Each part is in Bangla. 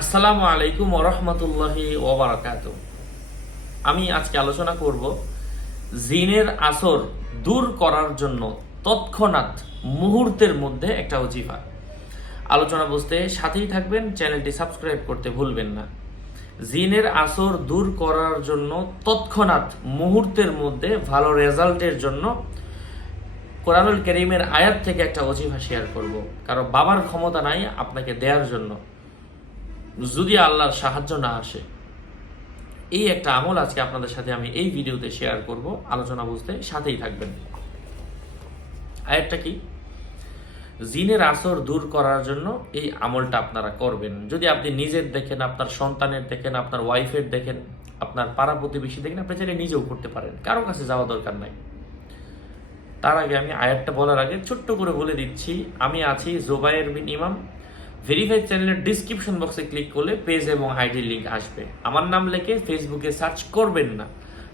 আসসালামু আলাইকুম ওরহমতুল্লাহি ওবরাকাত আমি আজকে আলোচনা করব জিনের আসর দূর করার জন্য তৎক্ষণাৎ মুহূর্তের মধ্যে একটা অজিফা আলোচনা বুঝতে সাথেই থাকবেন, চ্যানেলটি সাবস্ক্রাইব করতে ভুলবেন না। জিনের আসর দূর করার জন্য তৎক্ষণাৎ মুহূর্তের মধ্যে ভালো রেজাল্টের জন্য কোরআনুল করিমের আয়াত থেকে একটা অজিফা শেয়ার করব। কারণ বাবার ক্ষমতা নাই আপনাকে দেওয়ার জন্য। যদি আল্লাহর সাহায্য না আসে, এই একটা আমল আজকে আপনাদের সাথে আমি এই ভিডিওতে শেয়ার করব। আলোচনা বুঝতে সাথেই থাকবেন। আয়াতটা কি? জিনের আসর দূর করার জন্য এই আমলটা আপনারা করবেন। যদি আপনি নিজের দেখেন, আপনার সন্তানের দেখেন, আপনার ওয়াইফের দেখেন, আপনার পাড়া প্রতিবেশী দেখেন, আপনি চাইলে নিজেও করতে পারেন। কারও কাছে যাওয়া দরকার নাই। তার আগে আমি আয়াতটা বলার আগে ছোট্ট করে বলে দিচ্ছি, আমি আছি জোবায়ের বিন ইমাম ভেরিফাইড চ্যানেলের ডিসক্রিপশন বক্সে ক্লিক করলে পেজ এবং আইডি লিঙ্ক আসবে। আমার নাম লেখে ফেসবুকে সার্চ করবেন না।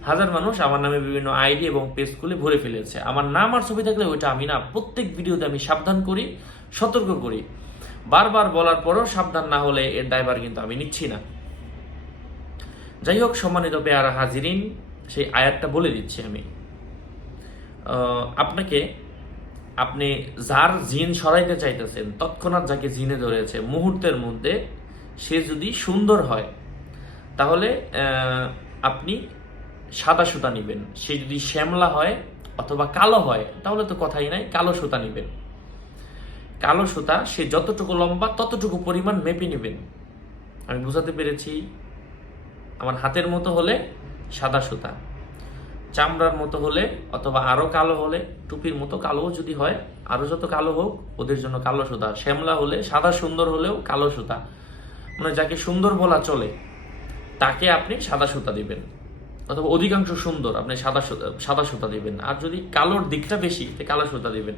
হাজার মানুষ আমার নামে বিভিন্ন আইডি এবং পেজ খুলে ভরে ফেলেছে। আমার নাম আর ছবি থাকলে ওইটা আমি না, প্রত্যেক ভিডিওতে আমি সাবধান করি, সতর্ক করি। বারবার বলার পরও সাবধান না হলে এর ড্রাইভার কিন্তু আমি নিচ্ছি না। যাই হোক, সম্মানিত পেয়ারা হাজিরিন, সেই আয়াতটা বলে দিচ্ছি আমি। আপনাকে আপনি যার জিন সরাইতে চাইতেছেন, তৎক্ষণাৎ যাকে জিনে ধরেছে, মুহূর্তের মধ্যে সে যদি সুন্দর হয়, তাহলে আপনি সাদা সুতা নেবেন। সে যদি শ্যামলা হয় অথবা কালো হয়, তাহলে তো কথাই নাই, কালো সুতা নেবেন। কালো সুতা সে যতটুকু লম্বা, ততটুকু পরিমাণ মেপে নেবেন। আমি বুঝাতে পেরেছি, আমার হাতের মতো হলে সাদা সুতা। চামড়ার মতো হলে অথবা আরও কালো হলে, টুপির মতো কালো যদি হয়, আরও যত কালো হোক, ওদের জন্য কালো সুতা। শ্যামলা হলে সাদা সুন্দর হলেও কালো সুতা। মানে যাকে সুন্দর বলা চলে, তাকে আপনি সাদা সুতা দিবেন। অথবা অধিকাংশ সুন্দর, আপনি সাদা সুতা সাদা সুতা দিবেন আর যদি কালোর দিকটা বেশি কালো সুতা দিবেন।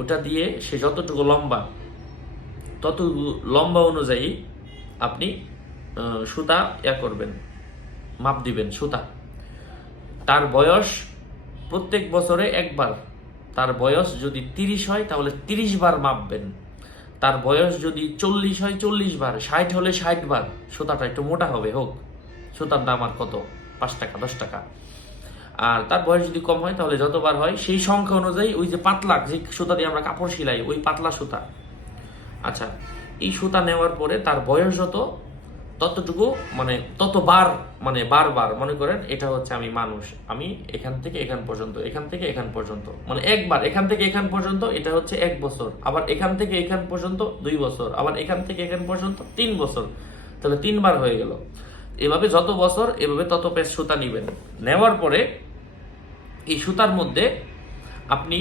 ওটা দিয়ে সে যতটুকু লম্বা তত লম্বা অনুযায়ী আপনি সুতা ইয়া করবেন, মাপ দিবেন, সুতা। তার বয়স প্রত্যেক বছরে একবার। তার বয়স যদি তিরিশ হয়, তাহলে তিরিশ বার মাপবেন। তার বয়স যদি চল্লিশ হয়, চল্লিশ বার। ষাট হলে ষাট বার। সুতাটা একটু মোটা হবে, হোক। সুতার দাম আর কত? পাঁচ টাকা, দশ টাকা। আর তার বয়স যদি কম হয়, তাহলে যতবার হয়, সেই সংখ্যা অনুযায়ী ওই যে পাতলা, যে সুতা দিয়ে আমরা কাপড় সিলাই, ওই পাতলা সুতা। আচ্ছা এই সুতা নেওয়ার পরে তার বয়স যত? ততটুকু মানে ততবার মানে বারবার মনে করেন এটা হচ্ছে আমি মানুষ। আমি এখান থেকে এখান পর্যন্ত, এখান থেকে এখান পর্যন্ত। মানে একবার, এখান থেকে এখান পর্যন্ত এটা হচ্ছে এক বছর। আবার এখান থেকে এখান পর্যন্ত দুই বছর। আবার এখান থেকে এখান পর্যন্ত তিন বছর। তাহলে তিনবার হয়ে গেল। এভাবে যত বছর, এভাবে তত পেস সুতা নিবেন। নেওয়ার পরে এই সুতার মধ্যে আপনি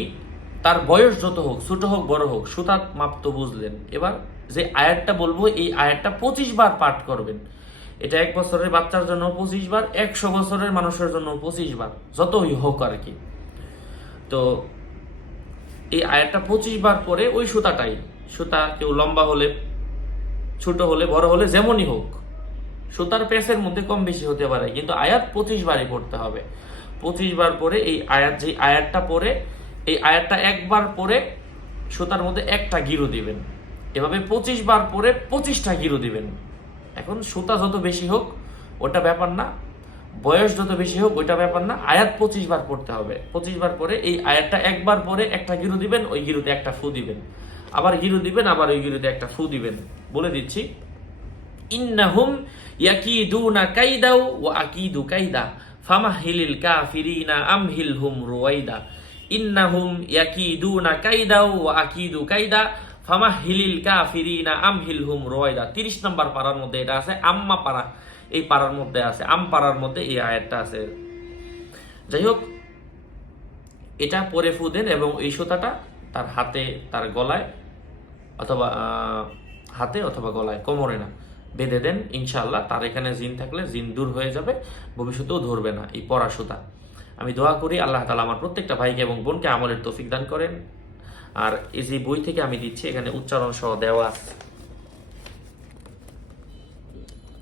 তার বয়স যত হোক, ছোট হোক, বড় হোক সুতার মাপ তো বুঝলেন। এবার যে আয়াতটা বলব, এই আয়াতটা পঁচিশ বার পাঠ করবেন। এটা এক বছরের বাচ্চার জন্য পঁচিশ বার, একশো বছরের মানুষের জন্য পঁচিশ বার, যতই হোক আর কি। তো এই আয়াতটা পঁচিশ বার পরে ওই সুতাটাই, সুতা কেউ লম্বা হলে, ছোট হলে, বড় হলে, যেমনই হোক, সুতার পেসের মধ্যে কম বেশি হতে পারে, কিন্তু আয়াত পঁচিশ বারই পড়তে হবে। পঁচিশ বার পরে এই আয়াত যে আয়াতটা পরে এই আয়াতটা একবার পরে সুতার মধ্যে একটা গিরো দিবেন। এভাবে পঁচিশ বার পরে পঁচিশটা গিরো দিবেন। এখন সুতা যত বেশি হোক, ওটা ব্যাপার না। বয়স যত বেশি হোক, ওইটা ব্যাপার না। আয়াত পঁচিশ বার পড়তে হবে। পঁচিশ বার পরে এই আয়াতটা একবার পরে একটা গিরো দিবেন, ওই গিরোতে একটা ফু দিবেন। আবার গিরো দিবেন, আবার ওই গিরোতে একটা ফু দিবেন। বলে দিচ্ছি, ইন্নাহুম ইয়াকিদুনা কাইদাও ওয়া আকিদু কাইদা, ফামাহিলিল কাফিরিনা আমহিলহুম রুয়াইদা ইন্নাহুম ইয়াকিদুনা কাইদাও ওয়া আকিদু কাইদা ফামাহিলিল কাফিরিনা আমহিলহুম রুয়াইদা 30 নম্বর পারার মধ্যে এটা আছে, আম্মা পারা এই পারার মধ্যে আছে, আম পারার মধ্যে এই আয়াতটা আছে। যাই হোক এটা পরে ফু দেন এবং এই সুতাটা তার হাতে, তার গলায় অথবা হাতে অথবা গলায়, কোমরে না, বেঁধে দেন, ইনশাআল্লাহ। তার এখানে জিন থাকলে জিন দূর হয়ে যাবে, ভবিষ্যতেও ধরবে না এই পড়া সুতা। আমি দোয়া করি, আল্লাহ তালা আমার প্রত্যেকটা ভাইকে এবং বোনকে আমলের তৌফিক দান করেন। আর এই যে বই থেকে আমি দিচ্ছি, এখানে উচ্চারণ সহ দেওয়া আছে।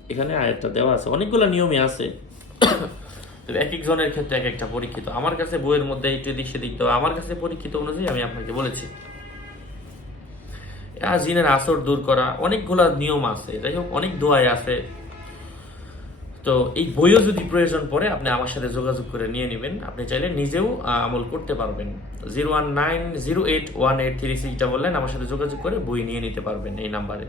এখানে আরেকটা দেওয়া আছে। অনেকগুলো নিয়মই আছে। তবে এক একজনের ক্ষেত্রে এক একটা পরীক্ষিত। আমার কাছে বইয়ের মধ্যে একটু এদিক সেদিক দেওয়া। আমার কাছে পরীক্ষিত অনুযায়ী আমি আপনাকে বলেছি। জিনের আসর দূর করা। অনেকগুলা নিয়ম আছে। যাই হোক, অনেক দোয়াই আছে। তো এই বইও যদি প্রয়োজন পড়ে, আপনি আমার সাথে যোগাযোগ করে নিয়ে নেবেন। আপনি চাইলে নিজেও আমল করতে পারবেন। Zero one nine, zero eight, one eight, three সিক্সটা বললেন আমার সাথে যোগাযোগ করে বই নিয়ে নিতে পারবেন এই নাম্বারে।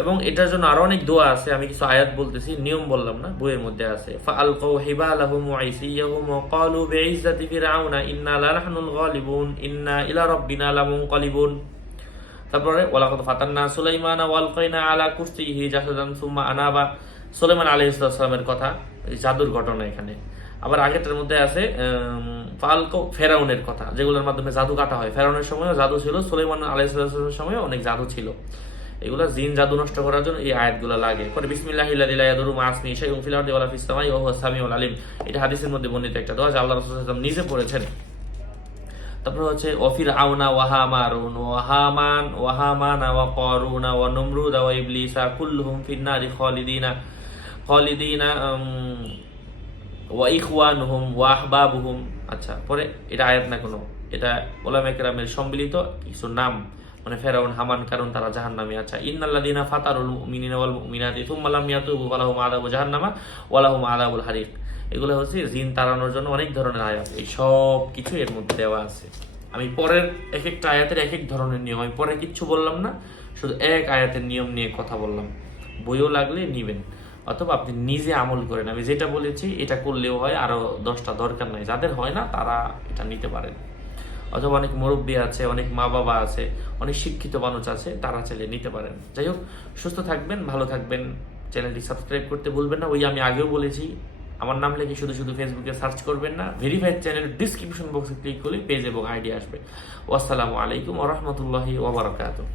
এবং এটার জন্য আরও অনেক দোয়া আছে, আমি কিছু আয়াত বলতেছি, নিয়ম বললাম না, বইয়ের মধ্যে আছে। ক্বালু বিইজ্জাতি ফিরআউনা ইন্না ইন্না তারপরে, ওয়ালাকাদ ফাতান্না সুলাইমানা ওয়ালকাইনা আলা কুরসিহি জাসাদান সুম্মা আনাবা। সুলাইমান আলাইহিস সালামের কথা জাদুর ঘটনা এখানে। আবার আগেরটার মধ্যে আছে ফালকো, ফেরাউনের কথা, যেগুলোর মাধ্যমে জাদু কাটা হয়। ফেরাউনের সময়ও জাদু ছিল, সুলাইমান আলাইহিসসালামের সময়ও অনেক জাদু ছিল। এগুলো জিন জাদু নষ্ট করার জন্য এই আয়াতগুলো লাগে। পরে বিসমিল্লাহি লা ইলাহা ইল্লা হুয়া আসমি শাইউন ফিল আরদি ওয়ালা ফিস সামাই ওয়া হুয়া সামিউল আলিম। এটা হাদিসের মধ্যে বর্ণিত একটা দোয়া যা আল্লাহ রাসূল সাল্লাল্লাহু আলাইহি ওয়াসাল্লাম নিজে পড়েছেন। তারপর হচ্ছে অফির আউনা ওয়াহামারুন ওয়াহামান ওয়াহামানা ওয়া কারুনা ওয়া নমরুদা ওয়া ইবলিসা কুল্লুহুম ফিন নারি খালিদিনা। খালিদিনা উম, ওয়া ইখওয়ানুহুম ওয়া আহবাবুহুম। আচ্ছা পরে এটা আয়াত না কোনো? এটা ওলামা কেরামের সম্মিলিত কিছু নাম। মানে ফেরাউন হামান কারণ তারা জাহান্নামে আচ্ছা ইন্নাল্লাযিনা ফাতারুল মুমিনিনা ওয়াল মুমিনাতি সুম্মা লাম ইয়াতুবু ফালাহুম আযাবু জাহান্নামা ওয়া লাহুম আযাবুল হারিক। এগুলো হচ্ছে জিন তাড়ানোর জন্য অনেক ধরনের আয়াত। এই সব কিছু এর মধ্যে দেওয়া আছে। আমি পরের এক একটা আয়াতের এক এক ধরনের নিয়ম। আমি পরে কিচ্ছু বললাম না শুধু এক আয়াতের নিয়ম নিয়ে কথা বললাম। বইও লাগলে নিবেন। অথবা আপনি নিজে আমল করেন। আমি যেটা বলেছি, এটা করলেও হয়, আরও দশটা দরকার নাই। যাদের হয় না, তারা এটা নিতে পারেন। অথবা অনেক মুরব্বী আছে, অনেক মা বাবা আছে, অনেক শিক্ষিত মানুষ আছে, তারা চাইলে নিতে পারেন। যাই হোক, সুস্থ থাকবেন, ভালো থাকবেন। চ্যানেলটি সাবস্ক্রাইব করতে ভুলবেন না। ওই আমি আগেও বলেছি, আমার নাম লিখে শুধু শুধু ফেসবুকে সার্চ করবেন না। ভেরিফাইড চ্যানেল ডিসক্রিপশন বক্সে ক্লিক করলে পেজ এবং আইডি আসবে। আসসালামু আলাইকুম ওরহমতুল্লাহি ওবরাকাতুহ